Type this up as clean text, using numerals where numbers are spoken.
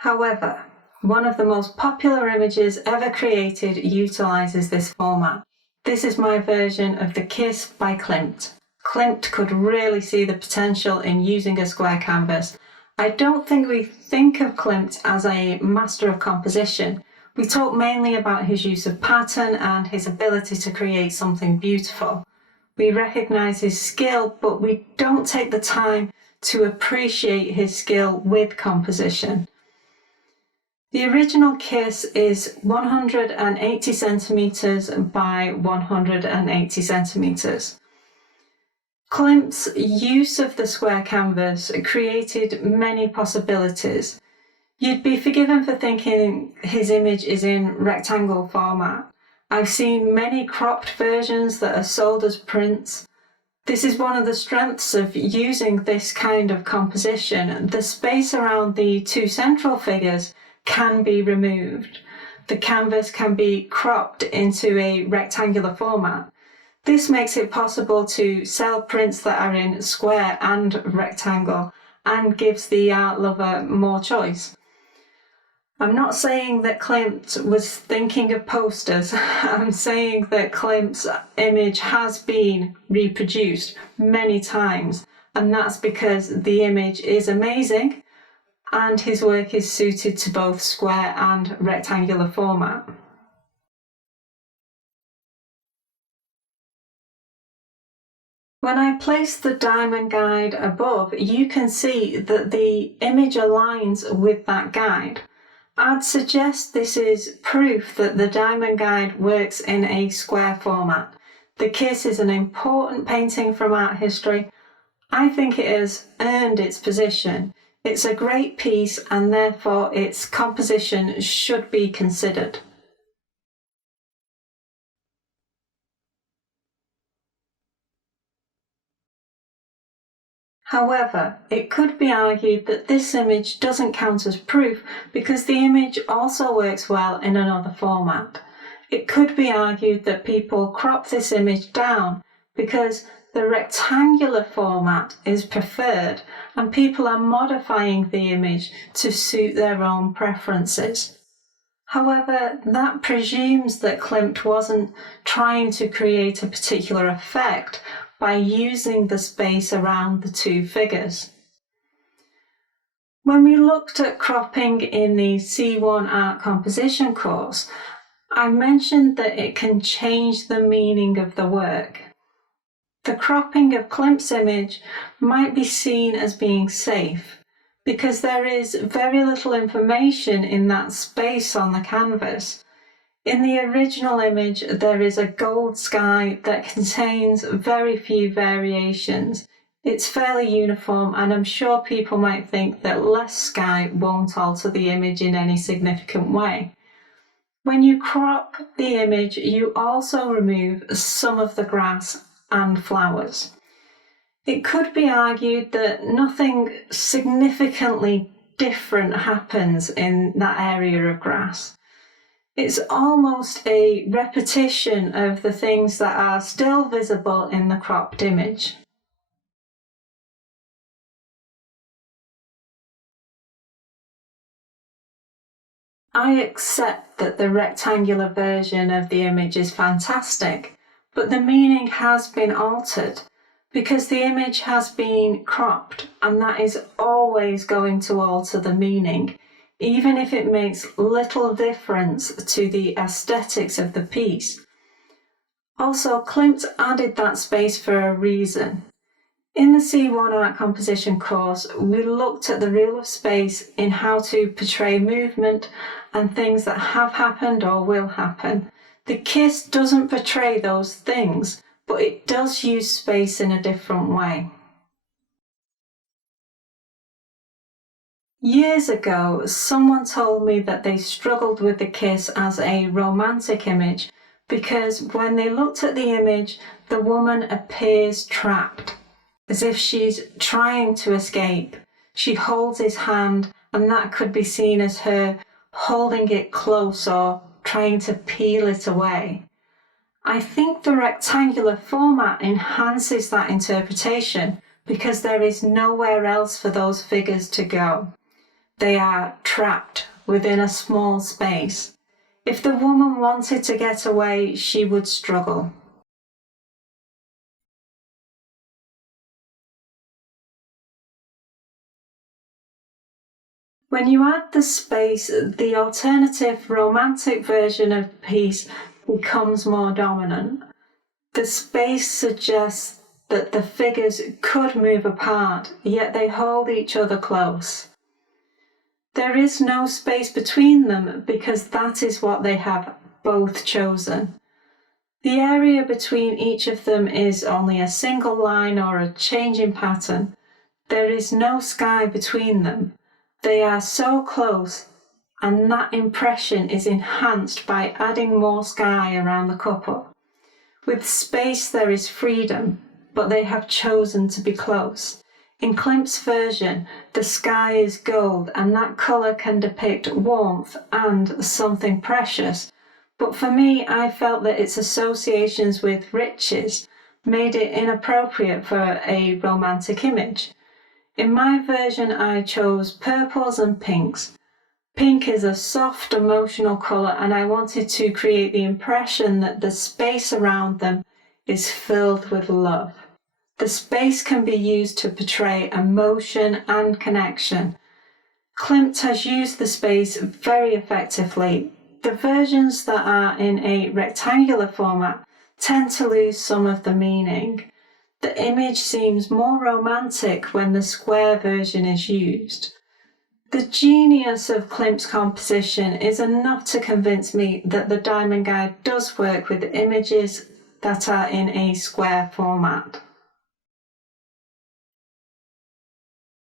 However, one of the most popular images ever created utilizes this format. This is my version of The Kiss by Klimt. Klimt could really see the potential in using a square canvas. I don't think we think of Klimt as a master of composition. We talk mainly about his use of pattern and his ability to create something beautiful. We recognise his skill, but we don't take the time to appreciate his skill with composition. The original Kiss is 180 centimetres by 180 centimetres. Klimt's use of the square canvas created many possibilities. You'd be forgiven for thinking his image is in rectangle format. I've seen many cropped versions that are sold as prints. This is one of the strengths of using this kind of composition. The space around the two central figures can be removed. The canvas can be cropped into a rectangular format. This makes it possible to sell prints that are in square and rectangle and gives the art lover more choice. I'm not saying that Klimt was thinking of posters. I'm saying that Klimt's image has been reproduced many times, and that's because the image is amazing and his work is suited to both square and rectangular format. When I place the diamond guide above, you can see that the image aligns with that guide. I'd suggest this is proof that the diamond guide works in a square format. The Kiss is an important painting from art history. I think it has earned its position. It's a great piece and therefore its composition should be considered. However, it could be argued that this image doesn't count as proof because the image also works well in another format. It could be argued that people crop this image down because the rectangular format is preferred and people are modifying the image to suit their own preferences. However, that presumes that Klimt wasn't trying to create a particular effect by using the space around the two figures. When we looked at cropping in the C1 art composition course, I mentioned that it can change the meaning of the work. The cropping of Klimt's image might be seen as being safe because there is very little information in that space on the canvas. In the original image, there is a gold sky that contains very few variations. It's fairly uniform, and I'm sure people might think that less sky won't alter the image in any significant way. When you crop the image, you also remove some of the grass and flowers. It could be argued that nothing significantly different happens in that area of grass. It's almost a repetition of the things that are still visible in the cropped image. I accept that the rectangular version of the image is fantastic, but the meaning has been altered because the image has been cropped, and that is always going to alter the meaning, even if it makes little difference to the aesthetics of the piece. Also, Klimt added that space for a reason. In the C1 art composition course, we looked at the rule of space in how to portray movement and things that have happened or will happen. The Kiss doesn't portray those things, but it does use space in a different way. Years ago, someone told me that they struggled with the Kiss as a romantic image because when they looked at the image, the woman appears trapped, as if she's trying to escape. She holds his hand, and that could be seen as her holding it close or trying to peel it away. I think the rectangular format enhances that interpretation because there is nowhere else for those figures to go. They are trapped within a small space. If the woman wanted to get away, she would struggle. When you add the space, the alternative romantic version of the piece becomes more dominant. The space suggests that the figures could move apart, yet they hold each other close. There is no space between them because that is what they have both chosen. The area between each of them is only a single line or a changing pattern. There is no sky between them. They are so close, and that impression is enhanced by adding more sky around the couple. With space there is freedom, but they have chosen to be close. In Klimt's version, the sky is gold, and that colour can depict warmth and something precious. But for me, I felt that its associations with riches made it inappropriate for a romantic image. In my version, I chose purples and pinks. Pink is a soft, emotional colour, and I wanted to create the impression that the space around them is filled with love. The space can be used to portray emotion and connection. Klimt has used the space very effectively. The versions that are in a rectangular format tend to lose some of the meaning. The image seems more romantic when the square version is used. The genius of Klimt's composition is enough to convince me that the diamond guide does work with images that are in a square format.